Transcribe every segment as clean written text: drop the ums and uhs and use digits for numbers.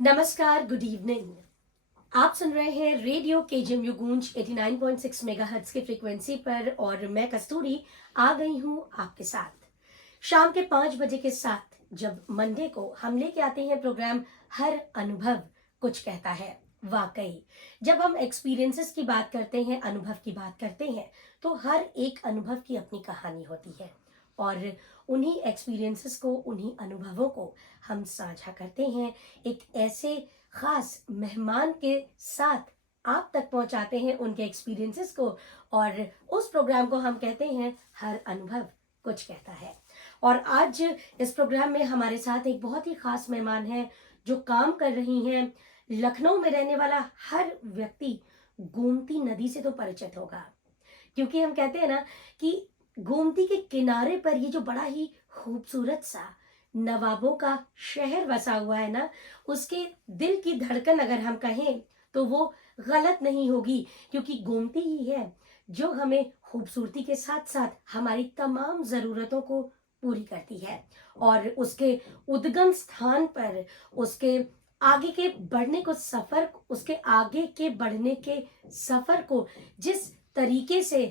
नमस्कार, good evening. आप सुन रहे हैं रेडियो केजीएमयू गूंज 89.6 मेगाहर्ट्ज की फ्रीक्वेंसी पर और मैं कस्तूरी आ गई हूं आपके साथ शाम के 5 बजे के साथ। जब मंडे को हम लेके आते हैं प्रोग्राम हर अनुभव कुछ कहता है। वाकई जब हम एक्सपीरियंसेस की बात करते हैं, अनुभव की बात करते हैं, तो हर एक अनुभव की अपनी कहानी होती है और उन्हीं एक्सपीरियंसेस को, उन्हीं अनुभवों को हम साझा करते हैं एक ऐसे खास मेहमान के साथ। आप तक पहुंचाते हैं उनके एक्सपीरियंसेस को और उस प्रोग्राम को हम कहते हैं हर अनुभव कुछ कहता है। और आज इस प्रोग्राम में हमारे साथ एक बहुत ही खास मेहमान है जो काम कर रही हैं। लखनऊ में रहने वाला हर व्यक्ति गोमती नदी से तो परिचित होगा, क्योंकि हम कहते हैं ना कि गोमती के किनारे पर ये जो बड़ा ही खूबसूरत सा नवाबों का शहर बसा हुआ है ना, उसके दिल की धड़कन अगर हम कहें तो वो गलत नहीं होगी, क्योंकि गोमती ही है जो हमें खूबसूरती के साथ साथ हमारी तमाम ज़रूरतों को पूरी करती है। और उसके उद्गम स्थान पर, उसके आगे के बढ़ने को सफ़र, उसके आगे के बढ़ने के सफ़र को जिस तरीके से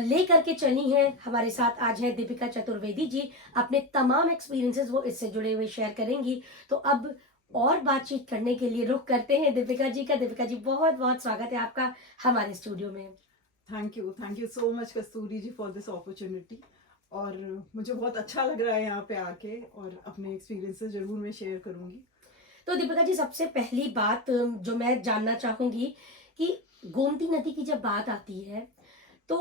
लेकर के चली हैं, हमारे साथ आज है दीपिका चतुर्वेदी जी। अपने तमाम एक्सपीरियंसेस वो इससे जुड़े हुए शेयर करेंगी। तो अब और बातचीत करने के लिए रुख करते हैं दीपिका जी का। दीपिका जी, बहुत बहुत स्वागत है आपका हमारे स्टूडियो में। Thank you so much Kasturi ji for this opportunity. और मुझे बहुत अच्छा लग रहा है यहाँ पे आके और अपने एक्सपीरियंसेस जरूर मैं शेयर करूँगी। तो दीपिका जी, सबसे पहली बात जो मैं जानना चाहूंगी कि गोमती नदी की जब बात आती है तो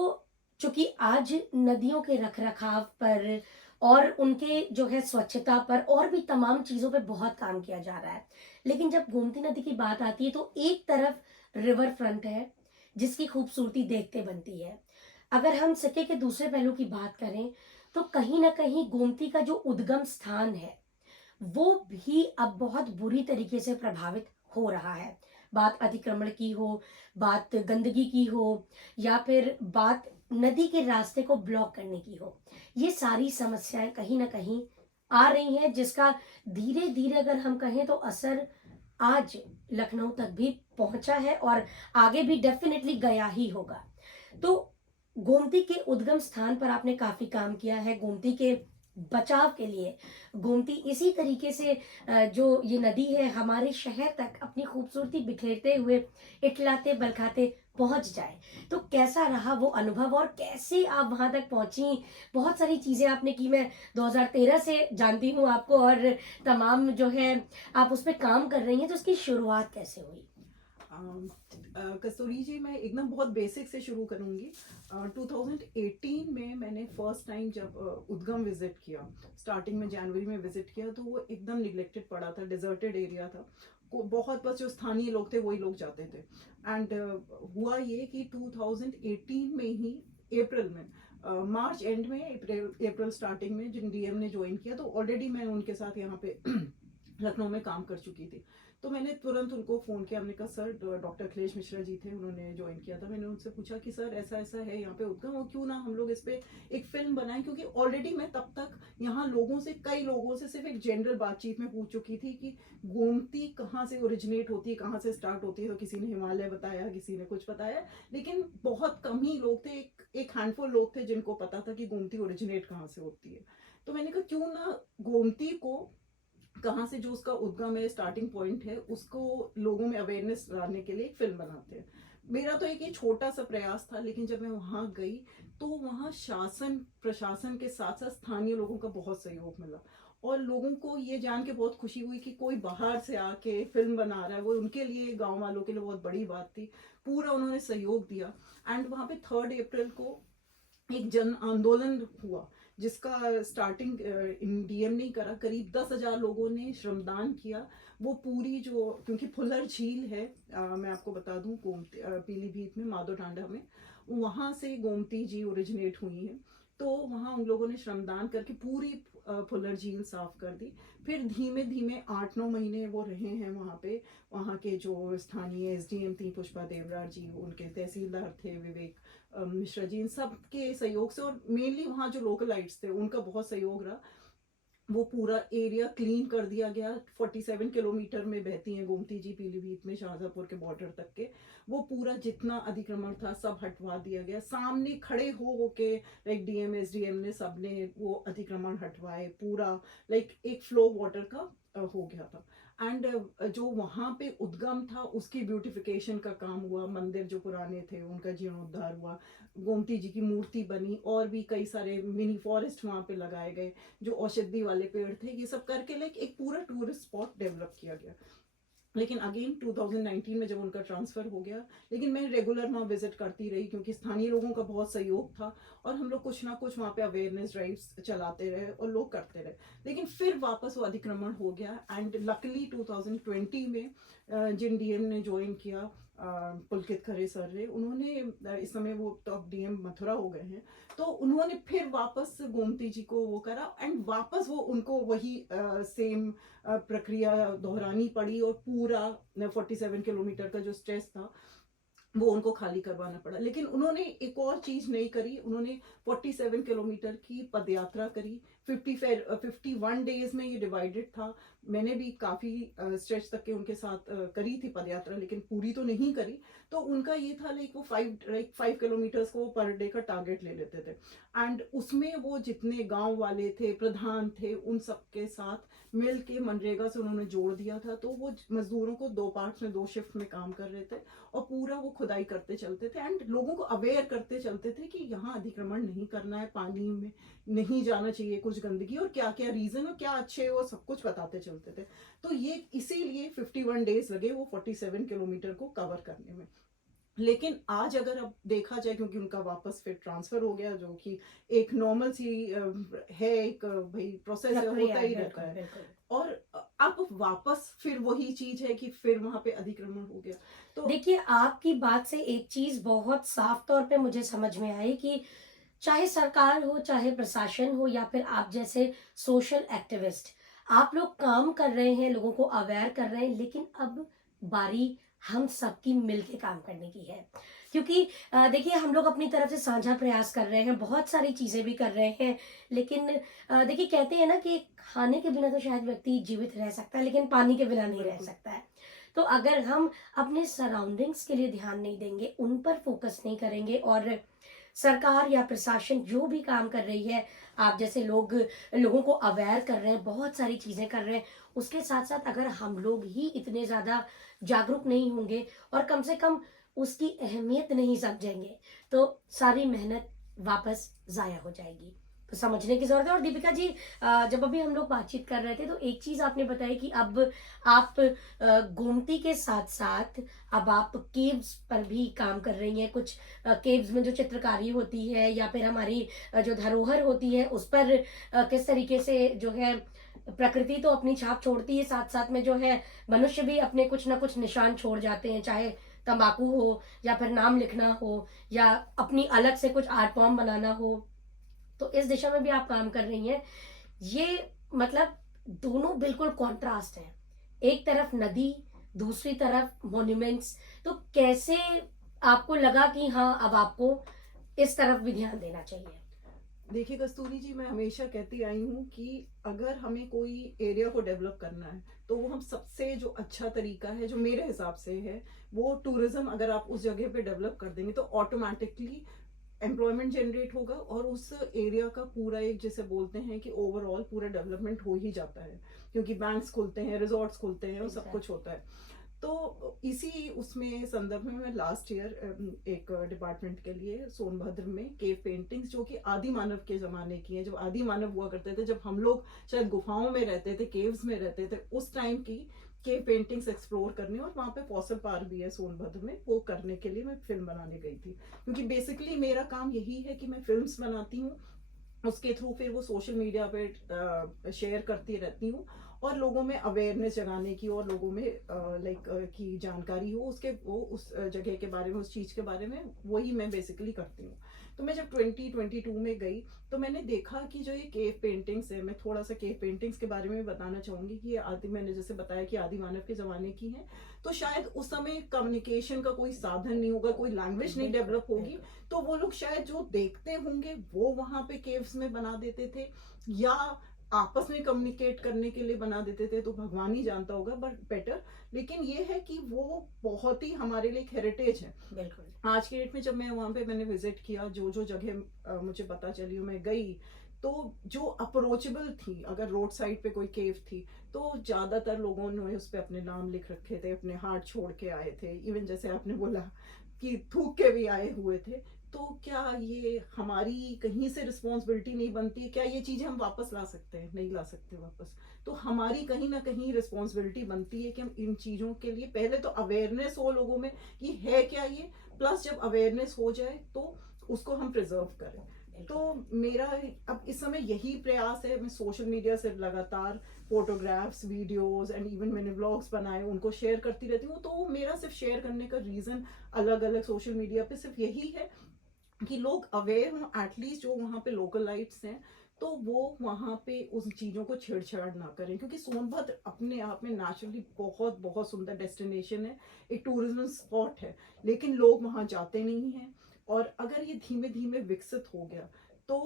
चूंकि आज नदियों के रखरखाव पर और उनके जो है स्वच्छता पर और भी तमाम चीज़ों पे बहुत काम किया जा रहा है, लेकिन जब गोमती नदी की बात आती है तो एक तरफ रिवर फ्रंट है जिसकी खूबसूरती देखते बनती है। अगर हम सिक्के के दूसरे पहलू की बात करें तो कहीं ना कहीं गोमती का जो उद्गम स्थान है वो भी अब बहुत बुरी तरीके से प्रभावित हो रहा है। बात अतिक्रमण की हो, बात गंदगी की हो, या फिर बात नदी के रास्ते को ब्लॉक करने की हो, ये सारी समस्याएं कहीं ना कहीं आ रही हैं, जिसका धीरे धीरे अगर हम कहें तो असर आज लखनऊ तक भी पहुंचा है और आगे भी डेफिनेटली गया ही होगा। तो गोमती के उद्गम स्थान पर आपने काफी काम किया है, गोमती के बचाव के लिए। गोमती इसी तरीके से जो ये नदी है हमारे शहर तक अपनी खूबसूरती बिखेरते हुए इठलाते बलखाते पहुंच जाए, तो कैसा रहा वो अनुभव और कैसे आप वहां तक पहुंची? बहुत सारी चीजें आपने की, मैं 2013 से जानती हूँ आपको और तमाम जो है आप उस पर काम कर रही हैं, तो उसकी शुरुआत कैसे हुई? कस्तूरी जी, मैं एकदम बहुत बेसिक से शुरू करूँगी। 2018 में मैंने फर्स्ट टाइम जब उद्गम विजिट किया, स्टार्टिंग में जनवरी में विजिट किया, तो वो एकदम निगलेक्टेड पड़ा था, डिजर्टेड एरिया था। बहुत बस जो स्थानीय लोग थे वही लोग जाते थे। एंड हुआ ये कि 2018 में ही अप्रैल में, मार्च एंड में, अप्रैल स्टार्टिंग में जिन डीएम ने ज्वाइन किया, तो ऑलरेडी मैं उनके साथ यहाँ पे लखनऊ में काम कर चुकी थी। तो मैंने तुरंत उनको फ़ोन किया। हमने कहा सर, डॉक्टर अखिलेश मिश्रा जी थे, उन्होंने ज्वाइन किया था। मैंने उनसे पूछा कि सर ऐसा ऐसा है यहाँ पे उद्गम, और क्यों ना हम लोग इस पे एक फिल्म बनाएं, क्योंकि ऑलरेडी मैं तब तक यहाँ लोगों से, कई लोगों से सिर्फ एक जनरल बातचीत में पूछ चुकी थी कि गोमती कहाँ से ओरिजिनेट होती है, कहाँ से स्टार्ट होती है। तो किसी ने हिमालय बताया, किसी ने कुछ बताया, लेकिन बहुत कम ही लोग थे, एक हैंडफुल लोग थे जिनको पता था कि गोमती ओरिजिनेट कहाँ से होती है। तो मैंने कहा क्यों ना गोमती को, कहाँ से जो उसका उद्गम है, स्टार्टिंग पॉइंट है, उसको लोगों में अवेयरनेस लाने के लिए एक फिल्म बनाते हैं। मेरा तो एक ये छोटा सा प्रयास था, लेकिन जब मैं वहाँ गई तो वहाँ शासन प्रशासन के साथ साथ स्थानीय लोगों का बहुत सहयोग मिला। और लोगों को ये जान के बहुत खुशी हुई कि कोई बाहर से आके फिल्म बना रहा है, वो उनके लिए, गांव वालों के लिए बहुत बड़ी बात थी। पूरा उन्होंने सहयोग दिया। एंड वहाँ पे 3 अप्रैल को एक जन आंदोलन हुआ, जिसका स्टार्टिंग डीएम ने करा। करीब 10,000 लोगों ने श्रमदान किया। वो पूरी जो, क्योंकि फुलर झील है, मैं आपको बता दूं, पीलीभीत में, माधो टांडा में, वहां से गोमती जी ओरिजिनेट हुई है। तो वहां उन लोगों ने श्रमदान करके पूरी फुलर झील साफ कर दी। फिर धीमे धीमे 8-9 महीने वो रहे हैं वहाँ पे। वहाँ के जो स्थानीय एसडीएम थी पुष्पा देवरार जी, उनके तहसीलदार थे विवेक मिश्रा जी, इन सब के सहयोग से, और मेनली वहाँ जो लोकलाइट्स थे उनका बहुत सहयोग रहा। वो पूरा एरिया क्लीन कर दिया गया। 47 किलोमीटर में बहती है गोमती जी पीलीभीत में शाहजहांपुर के बॉर्डर तक के। वो पूरा जितना अतिक्रमण था सब हटवा दिया गया। सामने खड़े हो के लाइक डीएम एसडीएम ने सबने वो अतिक्रमण हटवाए। पूरा लाइक एक फ्लो वाटर का हो गया था। एंड जो वहाँ पे उद्गम था उसकी ब्यूटिफिकेशन का काम हुआ। मंदिर जो पुराने थे उनका जीर्णोद्धार हुआ। गोमती जी की मूर्ति बनी और भी कई सारे मिनी फॉरेस्ट वहाँ पे लगाए गए जो औषधि वाले पेड़ थे। ये सब करके लाइक एक पूरा टूरिस्ट स्पॉट डेवलप किया गया। लेकिन अगेन 2019 में जब उनका ट्रांसफर हो गया, लेकिन मैं रेगुलर वहाँ विजिट करती रही क्योंकि स्थानीय लोगों का बहुत सहयोग था और हम लोग कुछ ना कुछ वहाँ पे अवेयरनेस ड्राइव्स चलाते रहे और लोग करते रहे। लेकिन फिर वापस वो अतिक्रमण हो गया। एंड लकली 2020 में जिन डीएम ने ज्वाइन किया, पुलकित खरे सर ने, उन्होंने इस समय वो टॉप डीएम मथुरा हो गए हैं, तो उन्होंने फिर वापस गोमती जी को वो करा एंड वापस वो उनको वही सेम प्रक्रिया दोहरानी पड़ी और पूरा 47 किलोमीटर का जो स्ट्रेच था वो उनको खाली करवाना पड़ा। लेकिन उन्होंने एक और चीज नहीं करी, उन्होंने 47 किलोमीटर की पदयात्रा करी। 51 डेज में ये डिवाइडेड था। मैंने भी काफी स्ट्रेच तक के उनके साथ करी थी पदयात्रा, लेकिन पूरी तो नहीं करी। तो उनका ये था लाइक वो 5 किलोमीटर्स को पर डे का टारगेट ले लेते थे। एंड उसमें वो जितने गांव वाले थे, प्रधान थे, उन सबके साथ मिल के मनरेगा से उन्होंने जोड़ दिया था। तो वो मजदूरों को 2 पार्ट्स में 2 शिफ्ट में काम कर रहे थे और पूरा वो खुदाई करते चलते थे एंड लोगों को अवेयर करते चलते थे कि यहाँ अतिक्रमण नहीं करना है, पानी में नहीं जाना चाहिए कुछ गंदगी, और क्या क्या रीजन और क्या अच्छे वो सब कुछ बताते चलते थे। तो ये इसीलिए 51 डेज लगे वो 47 किलोमीटर को कवर करने में। लेकिन आज अगर अब देखा जाए, क्योंकि उनका वापस फिर ट्रांसफर हो गया, जो कि एक नॉर्मल सी है, एक भाई प्रोसेस होता ही रहता है, और अब वापस फिर वही चीज है कि फिर वहां पे अतिक्रमण हो गया। तो देखिए, आपकी बात से एक चीज बहुत साफ तौर पे मुझे समझ में आई कि चाहे सरकार हो, चाहे प्रशासन हो, या फिर आप जैसे सोशल एक्टिविस्ट, आप लोग काम कर रहे हैं, लोगों को अवेयर कर रहे हैं, लेकिन अब बारी हम सबकी मिलके काम करने की है। क्योंकि देखिए, हम लोग अपनी तरफ से साझा प्रयास कर रहे हैं, बहुत सारी चीजें भी कर रहे हैं, लेकिन देखिए, कहते हैं ना कि खाने के बिना तो शायद व्यक्ति जीवित रह सकता है, लेकिन पानी के बिना नहीं रह सकता है। तो अगर हम अपने सराउंडिंग्स के लिए ध्यान नहीं देंगे, उन पर फोकस नहीं करेंगे, और सरकार या प्रशासन जो भी काम कर रही है, आप जैसे लोगों को अवेयर कर रहे हैं, बहुत सारी चीजें कर रहे हैं, उसके साथ साथ अगर हम लोग ही इतने ज्यादा जागरूक नहीं होंगे और कम से कम उसकी अहमियत नहीं समझेंगे, तो सारी मेहनत वापस जाया हो जाएगी। तो समझने की जरूरत है। और दीपिका जी, जब अभी हम लोग बातचीत कर रहे थे तो एक चीज आपने बताई कि अब आप गोमती के साथ साथ अब आप केव्स पर भी काम कर रही हैं। कुछ केव्स में जो चित्रकारी होती है या फिर हमारी जो धरोहर होती है, उस पर किस तरीके से जो है प्रकृति तो अपनी छाप छोड़ती है, साथ साथ में जो है मनुष्य भी अपने कुछ ना कुछ निशान छोड़ जाते हैं, चाहे तंबाकू हो या फिर नाम लिखना हो या अपनी अलग से कुछ आर्ट फॉर्म बनाना हो। तो इस दिशा में भी आप काम कर रही हैं। ये मतलब दोनों बिल्कुल कॉन्ट्रास्ट है, एक तरफ नदी, दूसरी तरफ मॉन्यूमेंट्स। तो कैसे आपको लगा कि हाँ, अब आपको इस तरफ भी ध्यान देना चाहिए? देखिए कस्तूरी जी, मैं हमेशा कहती आई हूँ कि अगर हमें कोई एरिया को डेवलप करना है तो वो हम सबसे जो अच्छा तरीका है, जो मेरे हिसाब से है, वो टूरिज्म अगर आप उस जगह पे डेवलप कर देंगे तो ऑटोमेटिकली एम्प्लॉयमेंट जनरेट होगा और उस एरिया का पूरा एक, जैसे बोलते हैं कि ओवरऑल पूरा डेवलपमेंट हो ही जाता है, क्योंकि बैंक्स खुलते हैं, रिजॉर्ट्स खुलते हैं और सब कुछ होता है। तो इसी उसमें संदर्भ में मैं लास्ट ईयर एक डिपार्टमेंट के लिए सोनभद्र में केव पेंटिंग्स, जो कि आदि मानव के जमाने की हैं, जब आदि मानव हुआ करते थे, जब हम लोग शायद गुफाओं में रहते थे, केव्स में रहते थे, उस टाइम की केव पेंटिंग्स एक्सप्लोर करने, और वहाँ पे फॉसल पार्क भी है सोनभद्र में, वो करने के लिए मैं फिल्म बनाने गई थी। क्योंकि बेसिकली मेरा काम यही है कि मैं फिल्म्स बनाती हूँ, उसके थ्रू फिर वो सोशल मीडिया पे शेयर करती रहती हूँ और लोगों में अवेयरनेस जगाने की और लोगों में लाइक की जानकारी हो उसके, वो उस जगह के बारे में, उस चीज़ के बारे में, वही मैं बेसिकली करती हूँ। तो मैं जब 2022 में गई तो मैंने देखा कि जो ये केव पेंटिंग्स है, मैं थोड़ा सा केव पेंटिंग्स के बारे में बताना चाहूँगी कि ये मैंने जैसे बताया कि आदि मानव के ज़माने की हैं, तो शायद उस समय कम्युनिकेशन का कोई साधन नहीं होगा, कोई लैंग्वेज नहीं डेवलप होगी, तो वो लोग शायद जो देखते होंगे वो वहाँ पे केव्स में बना देते थे, या आपस में कम्युनिकेट करने के लिए बना देते थे तो भगवान ही जानता होगा, बट बेटर। लेकिन ये है कि वो बहुत ही हमारे लिए एक हेरिटेज है। बिल्कुल। आज के डेट में जब मैं वहाँ पे मैंने विजिट किया, जो जो जगह मुझे पता चली, मैं गई, तो जो अप्रोचेबल थी, अगर रोड साइड पे कोई केव थी तो ज्यादातर लोगों ने उस पे अपने नाम लिख रखे थे, अपने हाथ छोड़ के आए थे, इवन जैसे आपने बोला कि थूक के भी आए हुए थे। तो क्या ये हमारी कहीं से रिस्पॉन्सिबिलिटी नहीं बनती है? क्या ये चीजें हम वापस ला सकते हैं? नहीं ला सकते वापस। तो हमारी कहीं ना कहीं रिस्पॉन्सिबिलिटी बनती है कि हम इन चीजों के लिए पहले तो अवेयरनेस हो लोगों में कि है क्या ये, प्लस जब अवेयरनेस हो जाए तो उसको हम प्रिजर्व करें। तो मेरा अब इस समय यही प्रयास है। मैं सोशल मीडिया से लगातार फोटोग्राफ्स, वीडियोस एंड इवन मैंने व्लॉग्स बनाए, उनको शेयर करती रहती हूँ। तो मेरा सिर्फ शेयर करने का रीजन अलग अलग सोशल मीडिया पे सिर्फ यही है कि लोग अवेयर हों, एटलीस्ट जो वहाँ पे लोकल लाइट्स हैं तो वो वहाँ पे उस चीज़ों को छेड़छाड़ ना करें। क्योंकि सोनभद्र अपने आप में नेचुरली बहुत बहुत सुंदर डेस्टिनेशन है, एक टूरिज्म स्पॉट है, लेकिन लोग वहाँ जाते नहीं हैं। और अगर ये धीमे धीमे विकसित हो गया तो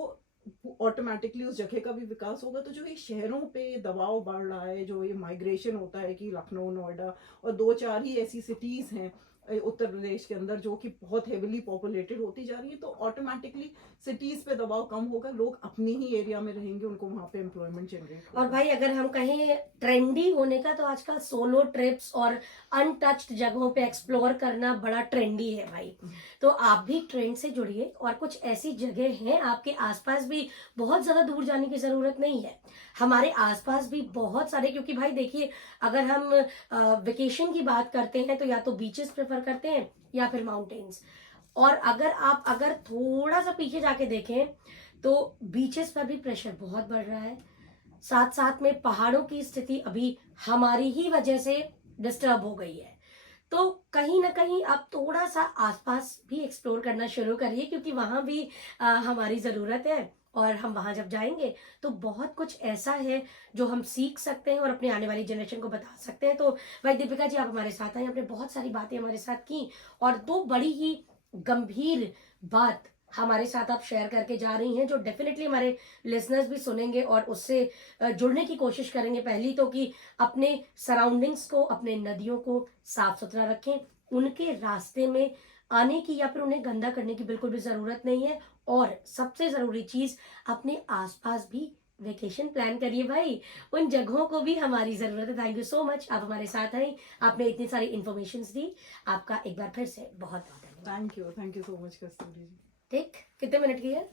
ऑटोमेटिकली उस जगह का भी विकास होगा। तो जो ये शहरों पे दबाव बढ़ रहा है, जो ये माइग्रेशन होता है कि लखनऊ, नोएडा और दो चार ही ऐसी सिटीज हैं उत्तर प्रदेश के अंदर जो कि बहुत हेविली पॉपुलेटेड होती जा रही है, तो ऑटोमेटिकली सिटीज पे दबाव कम होगा, लोग अपने ही एरिया में रहेंगे, उनको वहाँ पे एम्प्लॉयमेंट जनरेट होगा। और भाई अगर हम कहें ट्रेंडी होने का, तो आजकल सोलो ट्रिप्स और अनटच्ड जगहों पे एक्सप्लोर करना बड़ा ट्रेंडी है भाई। तो आप भी ट्रेंड से जुड़िए, और कुछ ऐसी जगह हैं आपके आसपास भी, बहुत ज्यादा दूर जाने की जरूरत नहीं है, हमारे आसपास भी बहुत सारे। क्योंकि भाई देखिए, अगर हम वेकेशन की बात करते हैं तो या तो बीचेस प्रेफर करते हैं या फिर माउंटेन्स। और अगर थोड़ा सा पीछे जाके देखें तो बीचेस पर भी प्रेशर बहुत बढ़ रहा है। साथ साथ में पहाड़ों की स्थिति अभी हमारी ही वजह से डिस्टर्ब हो गई है। तो कहीं ना कहीं आप थोड़ा सा आसपास भी एक्सप्लोर करना शुरू करिए, क्योंकि वहां भी हमारी ज़रूरत है। और हम वहां जब जाएंगे तो बहुत कुछ ऐसा है जो हम सीख सकते हैं और अपने आने वाली जनरेशन को बता सकते हैं। तो भाई दीपिका जी, आप हमारे साथ आए, आपने बहुत सारी बातें हमारे साथ की, और दो बड़ी ही गंभीर बात हमारे साथ आप शेयर करके जा रही हैं, जो डेफिनेटली हमारे लिसनर्स भी सुनेंगे और उससे जुड़ने की कोशिश करेंगे। पहली तो कि अपने सराउंडिंग्स को, अपने नदियों को साफ सुथरा रखें, उनके रास्ते में आने की या फिर उन्हें गंदा करने की बिल्कुल भी जरूरत नहीं है। और सबसे जरूरी चीज, अपने आसपास भी वेकेशन प्लान करिए भाई, उन जगहों को भी हमारी जरूरत है। थैंक यू सो मच, आप हमारे साथ आए, आपने इतनी सारी इंफॉर्मेशन दी, आपका एक बार फिर से बहुत बहुत धन्यवाद। Thank you so much Kasturi जी। ठीक, कितने मिनट की है?